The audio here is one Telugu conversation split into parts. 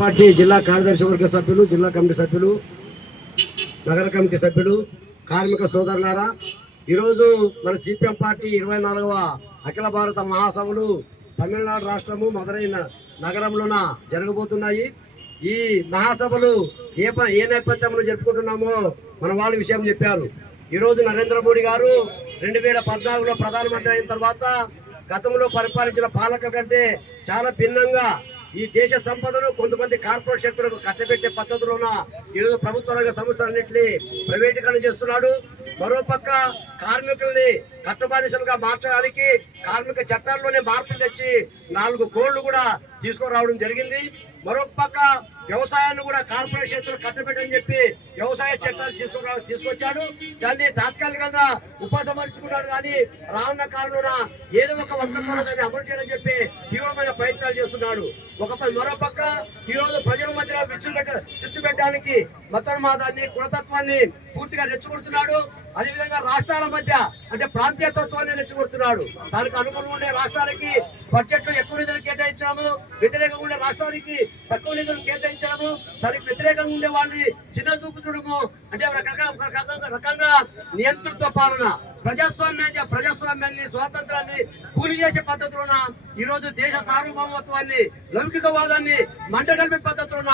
పార్టీ జిల్లా కార్యదర్శి వర్గ సభ్యులు, జిల్లా కమిటీ సభ్యులు, నగర కమిటీ సభ్యులు, కార్మిక సోదరులారా, ఈరోజు మన సిపిఎం పార్టీ 24వ అఖిల భారత మహాసభలు తమిళనాడు రాష్ట్రము మదురై నగరంలోన జరగబోతున్నాయి. ఈ మహాసభలు ఏ నేపథ్యంలో జరుపుకుంటున్నామో మన వాళ్ళ విషయం చెప్పారు. ఈరోజు నరేంద్ర మోడీ గారు 2014లో ప్రధానమంత్రి అయిన తర్వాత గతంలో పరిపాలించిన పాలకుల కంటే చాలా భిన్నంగా ఈ దేశ సంపదను కొంతమంది కార్పొరేట్ శక్తులకు కట్టబెట్టే పద్ధతిలోన ఈరోజు ప్రభుత్వ రంగ సంస్థలన్నింటినీ ప్రైవేటీకరణ చేస్తున్నాడు. మరోపక్క కార్మికుల్ని కట్టుబానిసలుగా మార్చడానికి కార్మిక చట్టాల్లోనే మార్పులు తెచ్చి 4 కోళ్లు కూడా తీసుకురావడం జరిగింది. మరొక పక్క వ్యవసాయాన్ని కూడా కార్పొరేట్ శక్తులు కట్టబెట్టని చెప్పి వ్యవసాయ చట్టాలు తీసుకొచ్చాడు. దాన్ని తాత్కాలికంగా ఉపసంహరించుకున్నాడు. కానీ రానున్న కాలంలో ఏదో ఒక వర్గంలో దాన్ని అమలు చేయాలని చెప్పి తీవ్రమైన ప్రయత్నాలు చేస్తున్నాడు. మరోపక్క ఈరోజు ప్రజల మధ్య చిచ్చు పెట్టడానికి మతోన్మాదాన్ని, కులతత్వాన్ని పూర్తిగా రెచ్చగొడుతున్నాడు. అదేవిధంగా రాష్ట్రాల మధ్య అంటే ప్రాంతీయతత్వాన్ని రెచ్చగొడుతున్నాడు. దానికి అనుగుణంగా ఉండే రాష్ట్రాలకి బడ్జెట్ లో ఎక్కువ నిధులు కేటాయించాము, వ్యతిరేకంగా ఉండే రాష్ట్రానికి తక్కువ నిధులు కేటాయించడము, దానికి వ్యతిరేకంగా ఉండే వాళ్ళని చిన్న చూపు చూడము, అంటే రకంగా నియంతృత్వ పాలన, ప్రజాస్వామ్యాన్ని, స్వాతంత్రాన్ని కూలి చేసే పద్ధతిలోన ఈరోజు దేశ సార్వభౌమత్వాన్ని, లౌకికవాదాన్ని మంటగలిపే పద్ధతిలోన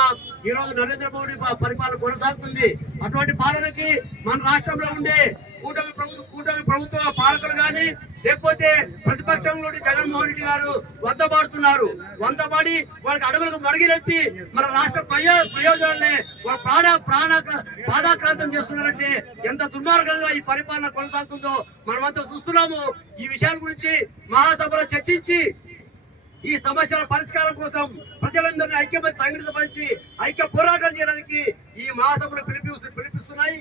ఈరోజు నరేంద్ర మోడీ పరిపాలన కొనసాగుతుంది. అటువంటి పాలనకి మన రాష్ట్రంలో ఉండే కూటమి ప్రభుత్వ పాలకులు కానీ లేకపోతే ప్రతిపక్షంలోని జగన్మోహన్ రెడ్డి గారు వంతపాడుతున్నారు. వంతపాడి వాళ్ళకి అడుగులకు మడుగులెత్తి మన రాష్ట్ర ప్రయోజనాలనే పాదాక్రాంతం చేస్తున్నారంటే ఎంత దుర్మార్గంగా ఈ పరిపాలన కొనసాగుతుందో మనమంతా చూస్తున్నాము. ఈ విషయాల గురించి మహాసభలో చర్చించి ఈ సమస్యల పరిష్కారం కోసం ప్రజలందరినీ ఐక్యమత్య సంఘటితపరిచి ఐక్య పోరాటాలు చేయడానికి ఈ మహాసభలు పిలుపునిస్తున్నాయి.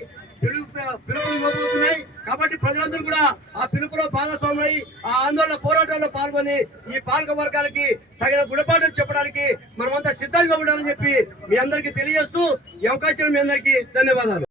కాబట్టి ప్రజలందరూ కూడా ఆ పిలుపులో భాగస్వామ్యమై ఆ ఆందోళన పోరాటాల్లో పాల్గొని ఈ పాలక వర్గాలకి తగిన గుణపాఠం చెప్పడానికి మనమంతా సిద్ధంగా ఉండాలని చెప్పి మీ అందరికీ తెలియజేస్తూ ఈ అవకాశం మీ అందరికీ ధన్యవాదాలు.